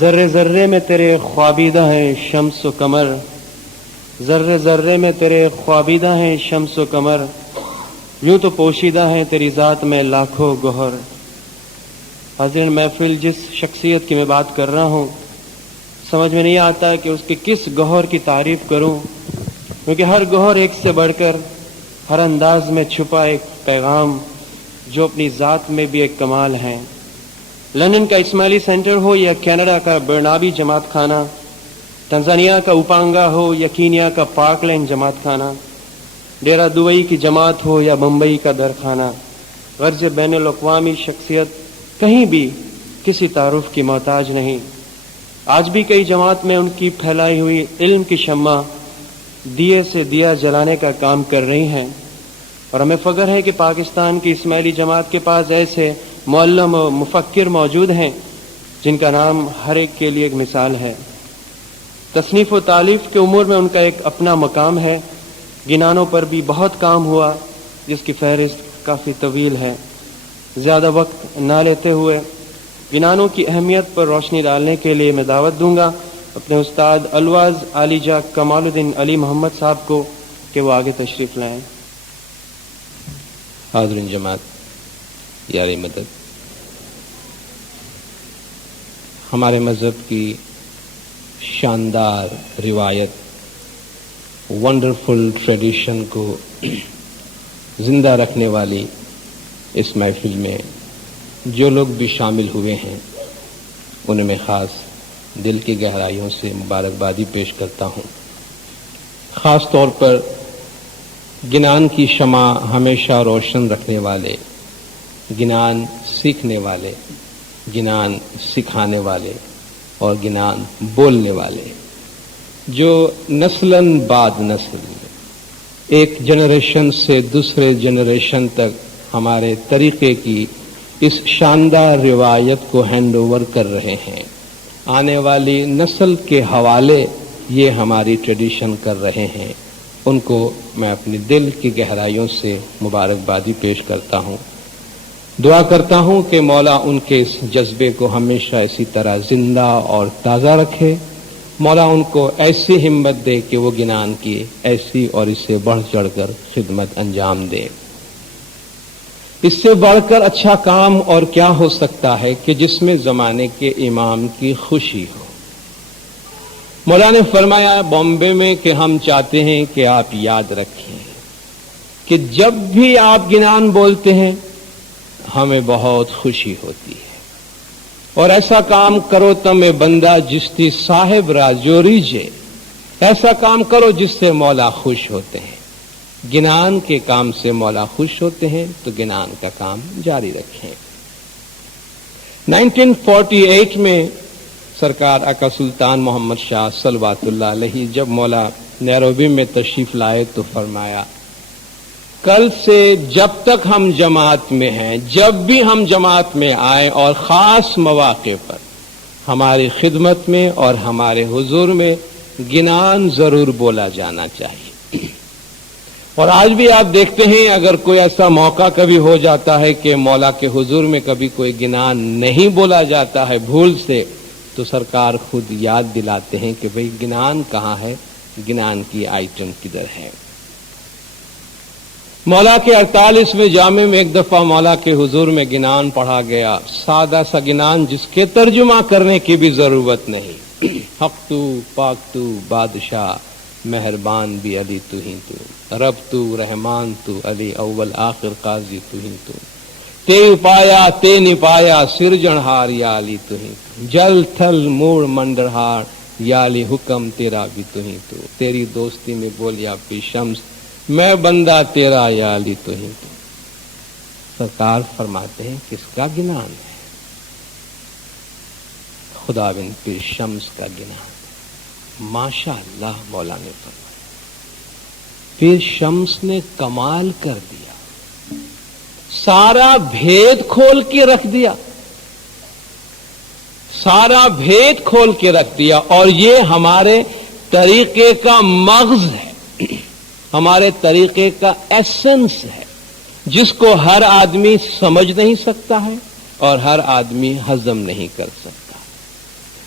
ذرے ذرے میں تیرے خوابیدہ ہیں شمس و قمر، ذرے ذرے میں تیرے خوابیدہ ہیں شمس و قمر، یوں تو پوشیدہ ہیں تیری ذات میں لاکھوں گوہر۔ حاضرین محفل، جس شخصیت کی میں بات کر رہا ہوں سمجھ میں نہیں آتا کہ اس کے کس گوہر کی تعریف کروں، کیونکہ ہر گوہر ایک سے بڑھ کر، ہر انداز میں چھپا ایک پیغام جو اپنی ذات میں بھی ایک کمال ہے۔ لندن کا اسماعیلی سینٹر ہو یا کینیڈا کا برنابی جماعت خانہ، تنزانیہ کا اوپانگا ہو یا کینیا کا پارک لینڈ جماعت خانہ، ڈیرہ دبئی کی جماعت ہو یا بمبئی کا درخانہ، غرض بین الاقوامی شخصیت کہیں بھی کسی تعارف کی محتاج نہیں۔ آج بھی کئی جماعت میں ان کی پھیلائی ہوئی علم کی شمع دیے سے دیا جلانے کا کام کر رہی ہیں، اور ہمیں فخر ہے کہ پاکستان کی اسماعیلی جماعت کے پاس ایسے معلم و مفکر موجود ہیں جن کا نام ہر ایک کے لیے ایک مثال ہے۔ تصنیف و تالیف کے امور میں ان کا ایک اپنا مقام ہے۔ گنانوں پر بھی بہت کام ہوا جس کی فہرست کافی طویل ہے۔ زیادہ وقت نہ لیتے ہوئے گنانوں کی اہمیت پر روشنی ڈالنے کے لیے میں دعوت دوں گا اپنے استاد الواز عالیجہ کمال الدین علی محمد صاحب کو کہ وہ آگے تشریف لائیں۔ حاضرین جماعت، یار مدد، ہمارے مذہب کی شاندار روایت، ونڈرفل ٹریڈیشن کو زندہ رکھنے والی اس محفل میں جو لوگ بھی شامل ہوئے ہیں انہیں میں خاص دل کی گہرائیوں سے مبارکبادی پیش کرتا ہوں۔ خاص طور پر گنان کی شمع ہمیشہ روشن رکھنے والے، گنان سیکھنے والے، گنان سکھانے والے اور گنان بولنے والے، جو نسلاً بعد نسل ایک جنریشن سے دوسرے جنریشن تک ہمارے طریقے کی اس شاندار روایت کو ہینڈ اوور کر رہے ہیں۔ آنے والی نسل کے حوالے یہ ہماری ٹریڈیشن کر رہے ہیں، ان کو میں اپنی دل کی گہرائیوں سے مبارکبادی پیش کرتا ہوں۔ دعا کرتا ہوں کہ مولا ان کے اس جذبے کو ہمیشہ اسی طرح زندہ اور تازہ رکھے۔ مولا ان کو ایسی ہمت دے کہ وہ گنان کی ایسی اور اس سے بڑھ چڑھ کر خدمت انجام دے۔ اس سے بڑھ کر اچھا کام اور کیا ہو سکتا ہے کہ جس میں زمانے کے امام کی خوشی ہو۔ مولا نے فرمایا بامبے میں کہ ہم چاہتے ہیں کہ آپ یاد رکھیں کہ جب بھی آپ گنان بولتے ہیں ہمیں بہت خوشی ہوتی ہے، اور ایسا کام کرو تمے بندہ جستی صاحب راجوری جے، ایسا کام کرو جس سے مولا خوش ہوتے ہیں۔ گنان کے کام سے مولا خوش ہوتے ہیں تو گنان کا کام جاری رکھیں۔ 1948 میں سرکار آقا سلطان محمد شاہ صلوات اللہ علیہ جب مولا نیروبی میں تشریف لائے تو فرمایا کل سے جب تک ہم جماعت میں ہیں، جب بھی ہم جماعت میں آئیں اور خاص مواقع پر ہماری خدمت میں اور ہمارے حضور میں گنان ضرور بولا جانا چاہیے۔ اور آج بھی آپ دیکھتے ہیں اگر کوئی ایسا موقع کبھی ہو جاتا ہے کہ مولا کے حضور میں کبھی کوئی گنان نہیں بولا جاتا ہے بھول سے، تو سرکار خود یاد دلاتے ہیں کہ بھئی گنان کہاں ہے، گنان کی آئٹم کدھر ہے۔ مولا کے 48ویں جامع میں ایک دفعہ مولا کے حضور میں گنان پڑھا گیا، سادہ سا گنان جس کے ترجمہ کرنے کی بھی ضرورت نہیں۔ حق تو، پاک تو، بادشاہ مہربان بھی علی تو ہی تو، رب تو، رحمان تو، علی اول آخر قاضی تو ہی تو، تے پایا تے نپایا سرجنہار یا علی تو ہی تو، جل تھل موڑ منڈرہار یا علی حکم تیرا بھی تو ہی تو، تیری دوستی میں بولیا پی شمس میں بندہ تیرا یا علی تو ہی تو۔ سرکار فرماتے ہیں کس کا گنان ہے؟ خدا بن پیر شمس کا گنان۔ ماشاء اللہ مولا نے فرمایا پیر شمس نے کمال کر دیا، سارا بھید کھول کے رکھ دیا، سارا بھید کھول کے رکھ دیا، اور یہ ہمارے طریقے کا مغز ہے، ہمارے طریقے کا ایسنس ہے، جس کو ہر آدمی سمجھ نہیں سکتا ہے اور ہر آدمی ہضم نہیں کر سکتا۔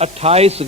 28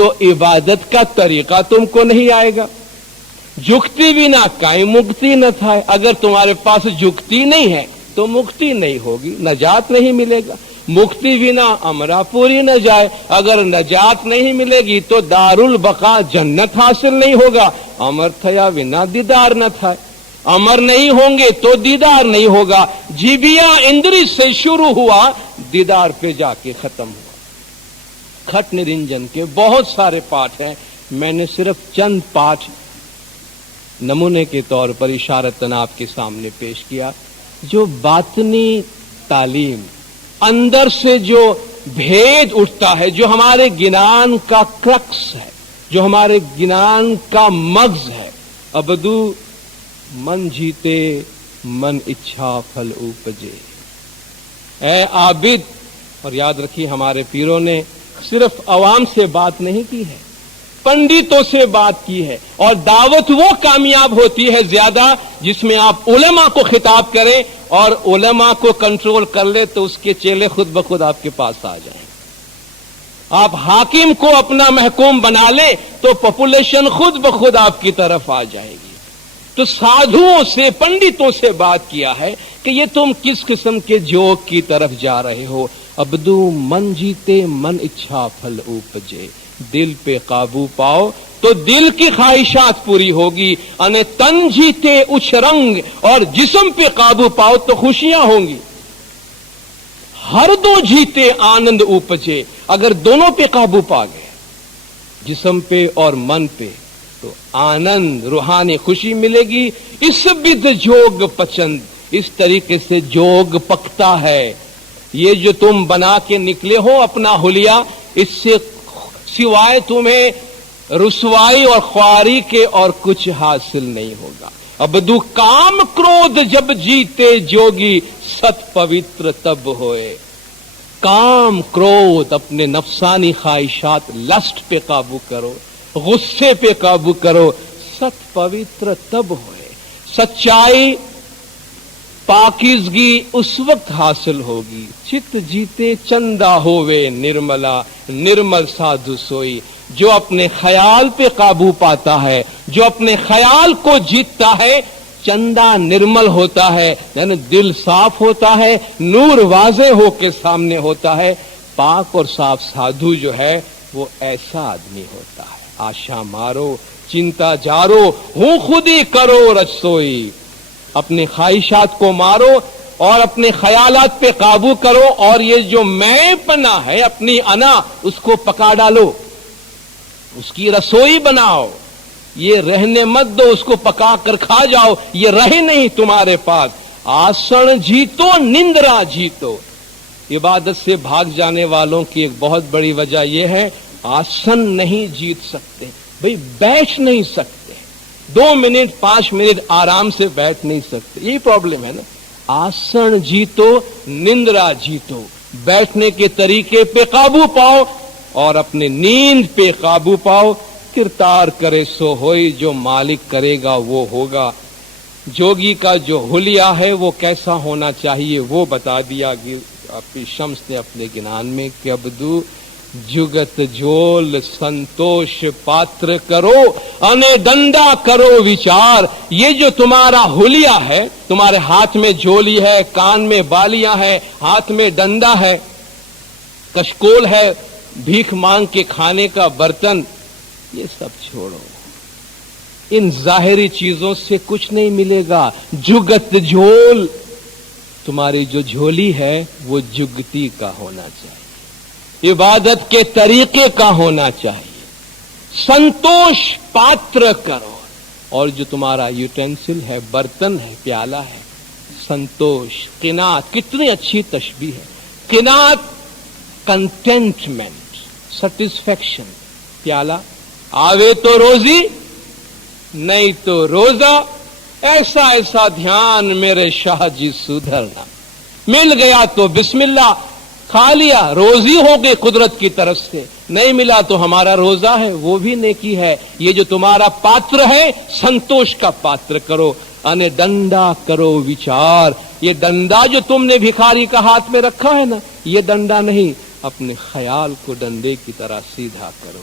تو عبادت کا طریقہ تم کو نہیں آئے گا. جھکتی بھی نہ کہیں مکتی نہ تھا. اگر تمہارے پاس جھکتی نہیں ہے تو مکتی نہیں ہوگی, نجات نہیں ملے گا. مکتی بنا امرا پوری نہ جائے, اگر نجات نہیں ملے گی تو دار البقا جنت حاصل نہیں ہوگا. امر تھیا بنا دیدار نہ تھا, امر نہیں ہوں گے تو دیدار نہیں ہوگا. جیبیا اندری سے شروع ہوا, دیدار پہ جا کے ختم ہوا. کھٹ نرنجن کے بہت سارے پاٹ ہیں, میں نے صرف چند پاٹ نمونے کے طور پر اشارتاً آپ کے سامنے پیش کیا. جو باطنی تعلیم اندر سے جو بھید اٹھتا ہے, جو ہمارے گنان کا کرکس ہے, جو ہمارے گنان کا مغز ہے. ابدو من جیتے من اچھا پھل اوپجے. اے عابد, اور یاد رکھیے ہمارے پیروں نے صرف عوام سے بات نہیں کی ہے, پنڈتوں سے بات کی ہے. اور دعوت وہ کامیاب ہوتی ہے زیادہ جس میں آپ علماء کو خطاب کریں, اور علماء کو کنٹرول کر لے تو اس کے چیلے خود بخود آپ کے پاس آ جائیں. آپ حاکم کو اپنا محکوم بنا لیں تو پاپولیشن خود بخود آپ کی طرف آ جائے گی. تو سادھوؤں سے, پنڈتوں سے بات کیا ہے کہ یہ تم کس قسم کے جوک کی طرف جا رہے ہو. ابدو من جیتے من اچھا پھل اوپجے. دل پہ قابو پاؤ تو دل کی خواہشات پوری ہوگی. انہیں تن جیتے اچھ رنگ, اور جسم پہ قابو پاؤ تو خوشیاں ہوں گی. ہر دو جیتے آنند اوپجے. اگر دونوں پہ قابو پا گئے, جسم پہ اور من پہ, تو آنند روحانی خوشی ملے گی. اس بدھ جوگ پچند, اس طریقے سے جوگ پکتا ہے. یہ جو تم بنا کے نکلے ہو اپنا حلیہ, اس سے سوائے تمہیں رسوائی اور خواری کے اور کچھ حاصل نہیں ہوگا. ابدو کام کرودھ جب جیتے جوگی, ست پوتر تب ہوئے. کام کرودھ اپنے نفسانی خواہشات, لسٹ پہ قابو کرو, غصے پہ قابو کرو, ست پوتر تب ہوئے. سچائی پاکیزگی اس وقت حاصل ہوگی. چت جیتے چندہ ہووے نرملا, نرمل سادھو سوئی. جو اپنے خیال پہ قابو پاتا ہے, جو اپنے خیال کو جیتتا ہے, چندہ نرمل ہوتا ہے, یعنی دل صاف ہوتا ہے, نور واضح ہو کے سامنے ہوتا ہے. پاک اور صاف سادھو جو ہے وہ ایسا آدمی ہوتا ہے. آشا مارو چنتا جارو, ہوں خود ہی کرو رسوئی. اپنے خواہشات کو مارو اور اپنے خیالات پہ قابو کرو, اور یہ جو میں پنا ہے اپنی انا, اس کو پکا ڈالو, اس کی رسوئی بناؤ. یہ رہنے مت دو, اس کو پکا کر کھا جاؤ, یہ رہے نہیں تمہارے پاس. آسن جیتو نندرا جیتو. عبادت سے بھاگ جانے والوں کی ایک بہت بڑی وجہ یہ ہے, آسن نہیں جیت سکتے. بھئی بیٹھ نہیں سکتے, 2 منٹ 5 منٹ آرام سے بیٹھ نہیں سکتے, یہی پرابلم ہے نا. آسن جیتو نندرا جیتو. بیٹھنے کے طریقے پہ قابو پاؤ اور اپنے نیند پہ قابو پاؤ. کرتار کرے سو ہوئی, جو مالک کرے گا وہ ہوگا. جوگی کا جو حلیہ ہے وہ کیسا ہونا چاہیے وہ بتا دیا اپنی شمس نے اپنے گنان میں کہ ابدو جگت جول سنتوش پاتر کرو, انے ڈنڈا کرو وچار. یہ جو تمہارا حلیہ ہے, تمہارے ہاتھ میں جھولی ہے, کان میں بالیاں ہیں, ہاتھ میں ڈنڈا ہے, کشکول ہے, بھیک مانگ کے کھانے کا برتن, یہ سب چھوڑو. ان ظاہری چیزوں سے کچھ نہیں ملے گا. جگت جھول, تمہاری جو جھولی ہے وہ جگتی کا ہونا چاہیے, عبادت کے طریقے کا ہونا چاہیے. سنتوش پاتر کرو, اور جو تمہارا یوٹینسل ہے, برتن ہے, پیالہ ہے, سنتوش. قناعت, کتنی اچھی تشبیہ ہے. قناعت, کنٹینٹمنٹ, سیٹسفیکشن. پیالہ, آوے تو روزی نہیں تو روزہ, ایسا ایسا دھیان میرے شاہ جی سدھرنا. مل گیا تو بسم اللہ, کھا لیا, روزی ہو گئی قدرت کی طرف سے. نہیں ملا تو ہمارا روزہ ہے, وہ بھی نیکی ہے. یہ جو تمہارا پاتر ہے, سنتوش کا پاتر کرو. انے ڈنڈا کرو وچار. یہ ڈنڈا جو تم نے بھکاری کا ہاتھ میں رکھا ہے نا, یہ ڈنڈا نہیں, اپنے خیال کو ڈنڈے کی طرح سیدھا کرو.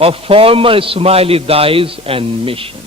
of former Ismaili Dais and Mission।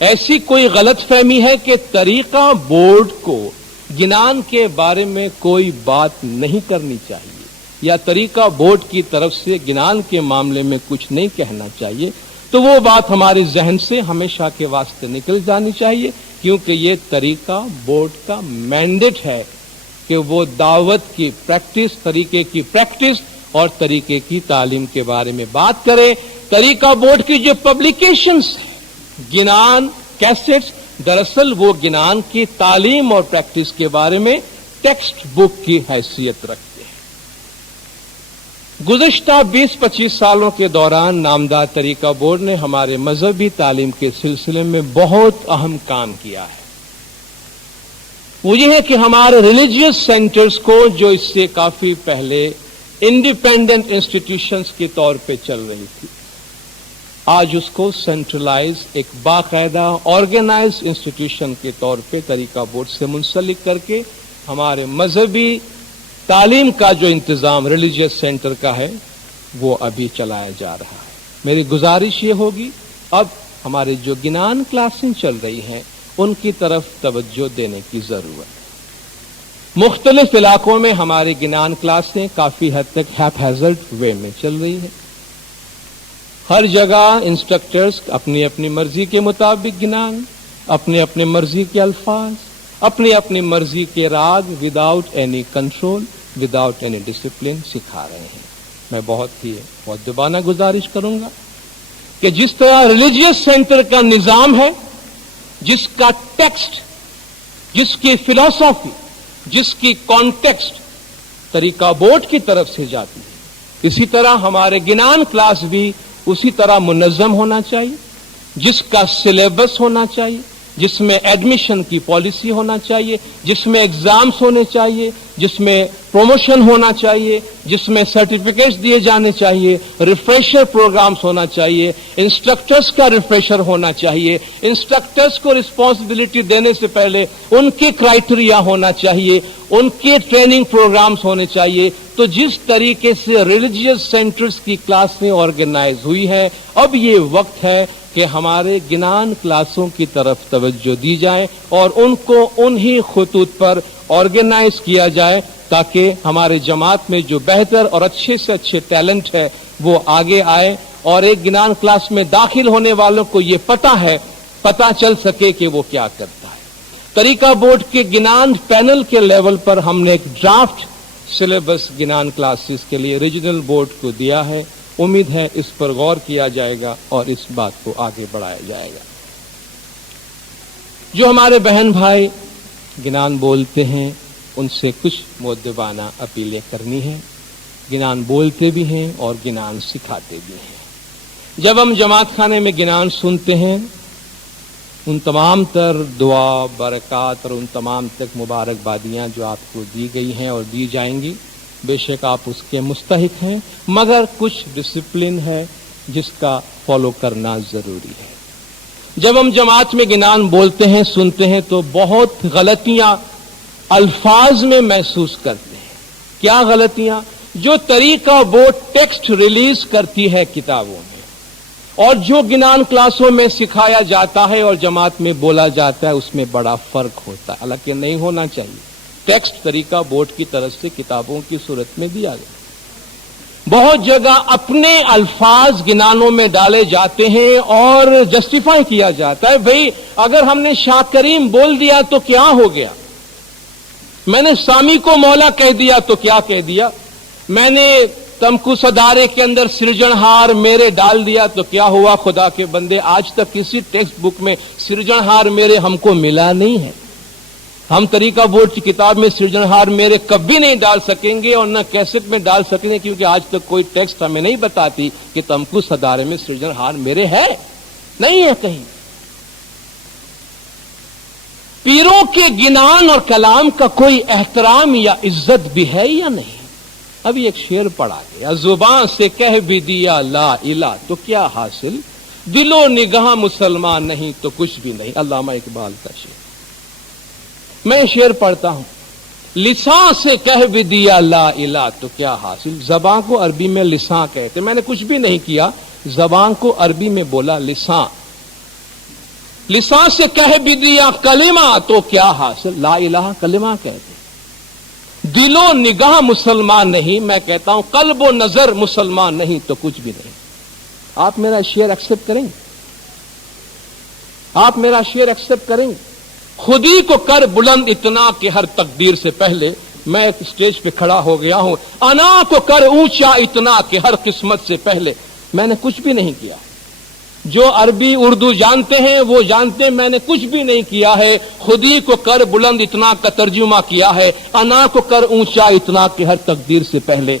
ایسی کوئی غلط فہمی ہے کہ طریقہ بورڈ کو گنان کے بارے میں کوئی بات نہیں کرنی چاہیے یا طریقہ بورڈ کی طرف سے گنان کے معاملے میں کچھ نہیں کہنا چاہیے، تو وہ بات ہمارے ذہن سے ہمیشہ کے واسطے نکل جانی چاہیے، کیونکہ یہ طریقہ بورڈ کا مینڈیٹ ہے کہ وہ دعوت کی پریکٹس، طریقے کی پریکٹس اور طریقے کی تعلیم کے بارے میں بات کرے۔ طریقہ بورڈ کی جو پبلیکیشنز ہیں، گنان کیسٹس، دراصل وہ گنان کی تعلیم اور پریکٹس کے بارے میں ٹیکسٹ بک کی حیثیت رکھتے ہیں۔ گزشتہ 20-25 سالوں کے دوران نامدار طریقہ بورڈ نے ہمارے مذہبی تعلیم کے سلسلے میں بہت اہم کام کیا ہے۔ وہ یہ ہے کہ ہمارے ریلیجیس سینٹرز کو، جو اس سے کافی پہلے انڈیپینڈنٹ انسٹیٹیوشنز کے طور پہ چل رہی تھی، آج اس کو سینٹرلائز، ایک باقاعدہ آرگنائز انسٹیٹیوشن کے طور پہ طریقہ بورڈ سے منسلک کر کے ہمارے مذہبی تعلیم کا جو انتظام ریلیجیس سینٹر کا ہے وہ ابھی چلایا جا رہا ہے۔ میری گزارش یہ ہوگی، اب ہمارے جو گنان کلاسیں چل رہی ہیں ان کی طرف توجہ دینے کی ضرورت ہے۔ مختلف علاقوں میں ہماری گنان کلاسیں کافی حد تک ہیپ ہیزرڈ وے میں چل رہی ہیں۔ ہر جگہ انسٹرکٹرز اپنی اپنی مرضی کے مطابق گنان، اپنی اپنی مرضی کے الفاظ، اپنی اپنی مرضی کے راگ، without any control, without any discipline سکھا رہے ہیں۔ میں بہت ہی مؤدبانہ گزارش کروں گا کہ جس طرح ریلیجیس سینٹر کا نظام ہے، جس کا ٹیکسٹ، جس کی فلسفی، جس کی کانٹیکسٹ طریقہ بورڈ کی طرف سے جاتی ہے، اسی طرح ہمارے گنان کلاس بھی اسی طرح منظم ہونا چاہیے، جس کا سلیبس ہونا چاہیے، جس میں ایڈمیشن کی پالیسی ہونا چاہیے، جس میں ایگزامز ہونے چاہیے، جس میں پروموشن ہونا چاہیے، جس میں سرٹیفکیٹس دیے جانے چاہیے، ریفریشر پروگرامز ہونا چاہیے، انسٹرکٹرز کا ریفریشر ہونا چاہیے، انسٹرکٹرز کو رسپانسبلٹی دینے سے پہلے ان کے کرائٹریا ہونا چاہیے، ان کے ٹریننگ پروگرامز ہونے چاہیے۔ تو جس طریقے سے ریلیجیس سینٹرز کی کلاسیں آرگنائز ہوئی ہیں، اب یہ وقت ہے کہ ہمارے گنان کلاسوں کی طرف توجہ دی جائے اور ان کو انہی خطوط پر آرگنائز کیا جائے تاکہ ہمارے جماعت میں جو بہتر اور اچھے سے اچھے ٹیلنٹ ہے وہ آگے آئے اور ایک گنان کلاس میں داخل ہونے والوں کو یہ پتہ چل سکے کہ وہ کیا کرتا ہے۔ طریقہ بورڈ کے گنان پینل کے لیول پر ہم نے ایک ڈرافٹ سلیبس گنان کلاسز کے لیے ریجنل بورڈ کو دیا ہے۔ امید ہے اس پر غور کیا جائے گا اور اس بات کو آگے بڑھایا جائے گا۔ جو ہمارے بہن بھائی گنان بولتے ہیں ان سے کچھ مؤدبانہ اپیلیں کرنی ہیں۔ گنان بولتے بھی ہیں اور گنان سکھاتے بھی ہیں۔ جب ہم جماعت خانے میں گنان سنتے ہیں، ان تمام تر دعا، برکات اور ان تمام تک مبارکبادیاں جو آپ کو دی گئی ہیں اور دی جائیں گی، بے شک آپ اس کے مستحق ہیں، مگر کچھ ڈسپلن ہے جس کا فالو کرنا ضروری ہے۔ جب ہم جماعت میں گنان بولتے ہیں، سنتے ہیں تو بہت غلطیاں الفاظ میں محسوس کرتے ہیں۔ کیا غلطیاں؟ جو طریقہ بورڈ ٹیکسٹ ریلیز کرتی ہے کتابوں میں اور جو گنان کلاسوں میں سکھایا جاتا ہے اور جماعت میں بولا جاتا ہے، اس میں بڑا فرق ہوتا ہے، حالانکہ نہیں ہونا چاہیے۔ ٹیکسٹ طریقہ بورڈ کی طرف سے کتابوں کی صورت میں دیا گیا۔ بہت جگہ اپنے الفاظ گنانوں میں ڈالے جاتے ہیں اور جسٹیفائی کیا جاتا ہے، بھئی اگر ہم نے شاہ کریم بول دیا تو کیا ہو گیا، میں نے سامی کو مولا کہہ دیا تو کیا کہہ دیا، میں نے تم کو صدارے کے اندر سرجنہار میرے ڈال دیا تو کیا ہوا۔ خدا کے بندے، آج تک کسی ٹیکسٹ بک میں سرجنہار میرے ہم کو ملا نہیں ہے۔ ہم طریقہ بورڈ کی کتاب میں سرجنہار میرے کبھی نہیں ڈال سکیں گے اور نہ کیسٹ میں ڈال سکیں گے، کیونکہ آج تک کوئی ٹیکسٹ ہمیں نہیں بتاتی کہ تم کو صدارے میں سرجنہار میرے ہے، نہیں ہے کہیں۔ پیروں کے گنان اور کلام کا کوئی احترام یا عزت بھی ہے یا نہیں؟ ابھی ایک شعر پڑھا گیا، زبان سے کہہ بھی دیا لا الہ تو کیا حاصل، دل و نگاہ مسلمان نہیں تو کچھ بھی نہیں۔ علامہ اقبال کا شعر۔ میں شعر پڑھتا ہوں، لسان سے کہہ بھی دیا لا الہ تو کیا حاصل۔ زبان کو عربی میں لسان کہتے، میں نے کچھ بھی نہیں کیا، زبان کو عربی میں بولا لسان۔ لسان سے کہہ بھی دیا کلمہ تو کیا حاصل، لا الہ کلمہ کہتے، دل و نگاہ مسلمان نہیں، میں کہتا ہوں قلب و نظر مسلمان نہیں تو کچھ بھی نہیں۔ آپ میرا شعر ایکسپٹ کریں گے؟ آپ میرا شعر ایکسپٹ کریں گے؟ خودی کو کر بلند اتنا کہ ہر تقدیر سے پہلے، میں ایک اسٹیج پہ کھڑا ہو گیا ہوں، انا کو کر اونچا اتنا کہ ہر قسمت سے پہلے، میں نے کچھ بھی نہیں کیا۔ جو عربی اردو جانتے ہیں وہ جانتے ہیں میں نے کچھ بھی نہیں کیا ہے، خودی کو کر بلند اتنا کا ترجمہ کیا ہے، انا کو کر اونچا اتنا کہ ہر تقدیر سے پہلے۔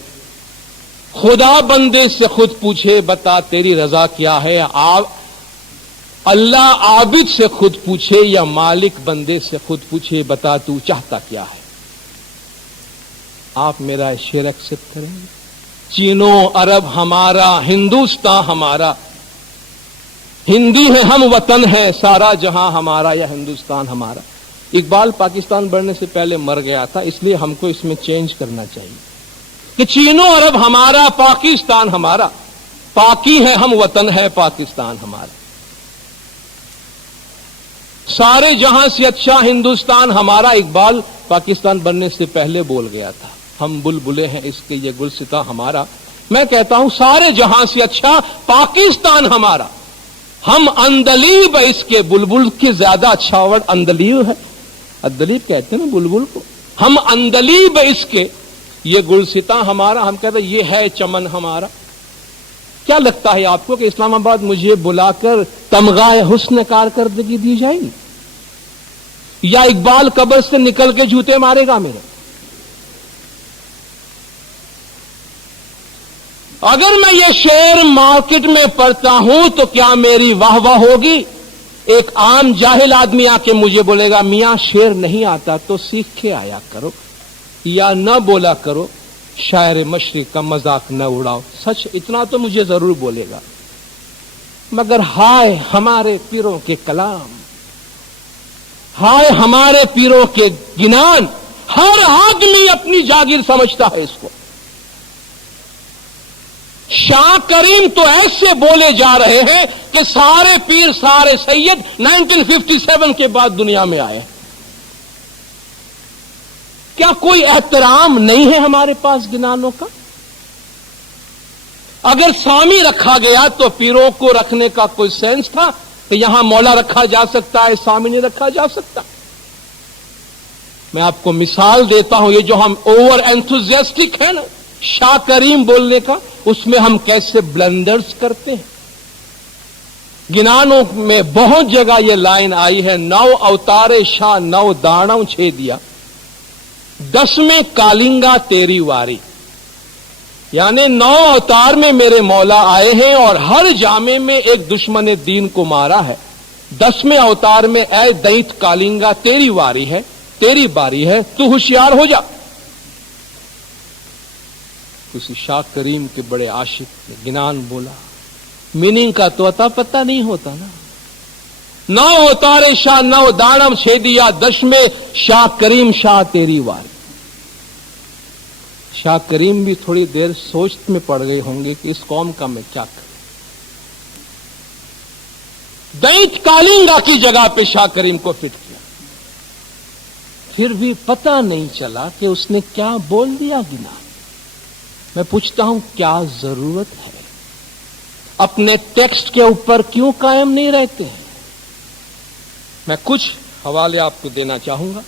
خدا بندے سے خود پوچھے بتا تیری رضا کیا ہے، اللہ عابد سے خود پوچھے یا مالک بندے سے خود پوچھے بتا تو چاہتا کیا ہے۔ آپ میرا شعر ایکسپٹ کریں گے؟ چینوں عرب ہمارا، ہندوستان ہمارا، ہندی ہے ہم وطن ہے، سارا جہاں ہمارا یا ہندوستان ہمارا۔ اقبال پاکستان بڑھنے سے پہلے مر گیا تھا، اس لیے ہم کو اس میں چینج کرنا چاہیے کہ چینوں عرب ہمارا، پاکستان ہمارا، پاکی ہے ہم وطن ہے پاکستان ہمارا، سارے جہاں سے اچھا ہندوستان ہمارا۔ اقبال پاکستان بننے سے پہلے بول گیا تھا، ہم بلبلے ہیں اس کے یہ گلستاں ہمارا۔ میں کہتا ہوں سارے جہاں سے اچھا پاکستان ہمارا، ہم اندلیب اس کے، بلبل کے زیادہ اچھا ورڈ اندلیب ہے، اندلیب کہتے ہیں نا بلبل کو، ہم اندلیب اس کے یہ گلستاں ہمارا، ہم کہتے ہیں یہ ہے چمن ہمارا۔ کیا لگتا ہے آپ کو کہ اسلام آباد مجھے بلا کر تمغہ حسن کارکردگی دی جائے گی، یا اقبال قبر سے نکل کے جوتے مارے گا میرے؟ اگر میں یہ شعر مارکیٹ میں پڑھتا ہوں تو کیا میری واہ واہ ہوگی؟ ایک عام جاہل آدمی آ کے مجھے بولے گا میاں شعر نہیں آتا تو سیکھ کے آیا کرو یا نہ بولا کرو، شاعر مشرق کا مذاق نہ اڑاؤ۔ سچ اتنا تو مجھے ضرور بولے گا، مگر ہائے ہمارے پیروں کے کلام، ہائے ہمارے پیروں کے گنان، ہر آدمی اپنی جاگیر سمجھتا ہے اس کو۔ شاہ کریم تو ایسے بولے جا رہے ہیں کہ سارے پیر سارے سید 1957 کے بعد دنیا میں آئے۔ کیا کوئی احترام نہیں ہے ہمارے پاس گنانوں کا؟ اگر سامی رکھا گیا تو پیروں کو رکھنے کا کوئی سینس تھا کہ یہاں مولا رکھا جا سکتا ہے، سامی نہیں رکھا جا سکتا؟ میں آپ کو مثال دیتا ہوں، یہ جو ہم اوور انتھوزیاسٹک ہے نا شاہ کریم بولنے کا، اس میں ہم کیسے بلنڈرز کرتے ہیں۔ گنانوں میں بہت جگہ یہ لائن آئی ہے، 9 اوتارے شاہ 9 دانوں چھے دیا، 10ویں کالنگا تیری واری، یعنی 9 اوتار میں میرے مولا آئے ہیں اور ہر جامے میں ایک دشمن دین کو مارا ہے۔ 10ویں اوتار میں اے دینت کالنگا تیری واری ہے، تیری باری ہے، تو ہوشیار ہو جا۔ کسی شاہ کریم کے بڑے عاشق نے گنان بولا، میننگ کا تو اتا پتہ نہیں ہوتا نا۔ 9 اوتارے شاہ 9 دانم چھے دیا، 10ویں شاہ کریم شاہ تیری واری۔ شاہ کریم بھی تھوڑی دیر سوچ میں پڑ گئے ہوں گے کہ اس قوم کا میں کیا کروں۔ دینت کالنگا کی جگہ پہ شاہ کریم کو فٹ کیا، پھر بھی پتہ نہیں چلا کہ اس نے کیا بول دیا گنان۔ میں پوچھتا ہوں کیا ضرورت ہے؟ اپنے ٹیکسٹ کے اوپر کیوں قائم نہیں رہتے ہیں؟ میں کچھ حوالے آپ کو دینا چاہوں گا،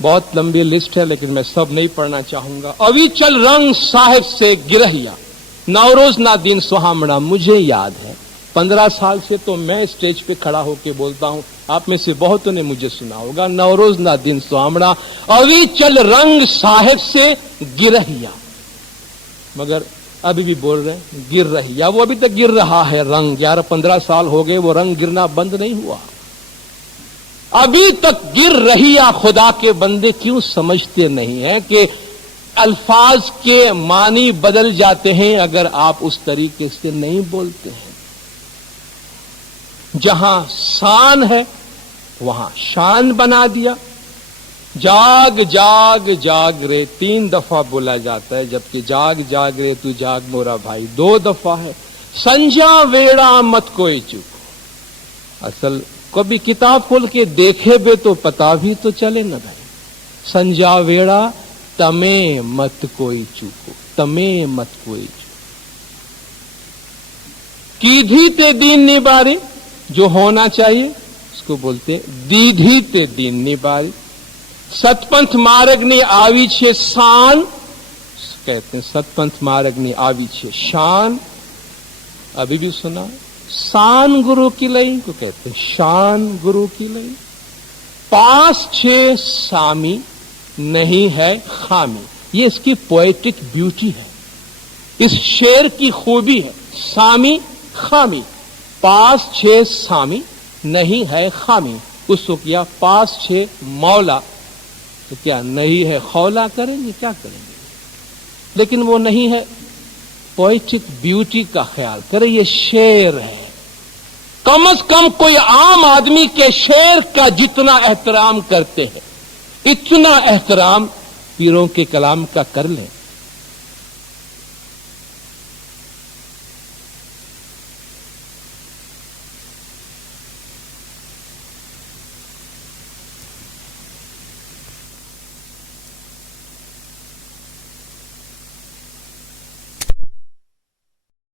بہت لمبی لسٹ ہے لیکن میں سب نہیں پڑھنا چاہوں گا۔ اویچل رنگ صاحب سے گرہیا، نوروز نا دن سہامنا، مجھے یاد ہے 15 سال سے تو میں اسٹیج پہ کھڑا ہو کے بولتا ہوں، آپ میں سے بہتوں نے مجھے سنا ہوگا، نوروز نا دن سہامنا، اویچل رنگ صاحب سے گرہیا، مگر ابھی بھی بول رہے ہیں گر رہی، یا وہ ابھی تک گر رہا ہے رنگ، 11-15 سال ہو گئے وہ رنگ گرنا بند نہیں ہوا، ابھی تک گر رہی۔ یا خدا کے بندے کیوں سمجھتے نہیں ہیں کہ الفاظ کے معنی بدل جاتے ہیں اگر آپ اس طریقے سے نہیں بولتے ہیں؟ جہاں شان ہے وہاں شان بنا دیا۔ جاگ جاگ جاگ رے 3 دفعہ بولا جاتا ہے، جبکہ جاگ جاگ رے تو جاگ مورا بھائی 2 دفعہ ہے۔ سنجا ویڑا مت کوئی چکو، اصل کبھی کتاب کھول کے دیکھے بے تو پتا بھی تو چلے نا بھائی. سنجا ویڑا تمہیں مت کوئی چوکو، تمہیں مت کوئی چوکو. کیدھی تے دین نباری، جو ہونا چاہیے اس کو بولتے دیدھی تے دین نباری. ستپنتھ مارگ نے آوی چھے سان، کہتے ہیں ستپنتھ مارگ نے آوی چھے شان. ابھی بھی سنا سان گرو کی لئی کو کہتے ہیں شان گرو کی لئی. پاس چھ سامی نہیں ہے خامی، یہ اس کی پوئٹک بیوٹی ہے، اس شعر کی خوبی ہے. سامی خامی، پاس چھ سامی نہیں ہے خامی. اس کو کیا پاس چھ مولا تو کیا نہیں ہے خولا، کریں گے کیا کریں گے. لیکن وہ نہیں ہے، پوئٹک بیوٹی کا خیال کرے. یہ شعر ہے، کم از کم کوئی عام آدمی کے شعر کا جتنا احترام کرتے ہیں اتنا احترام پیروں کے کلام کا کر لیں.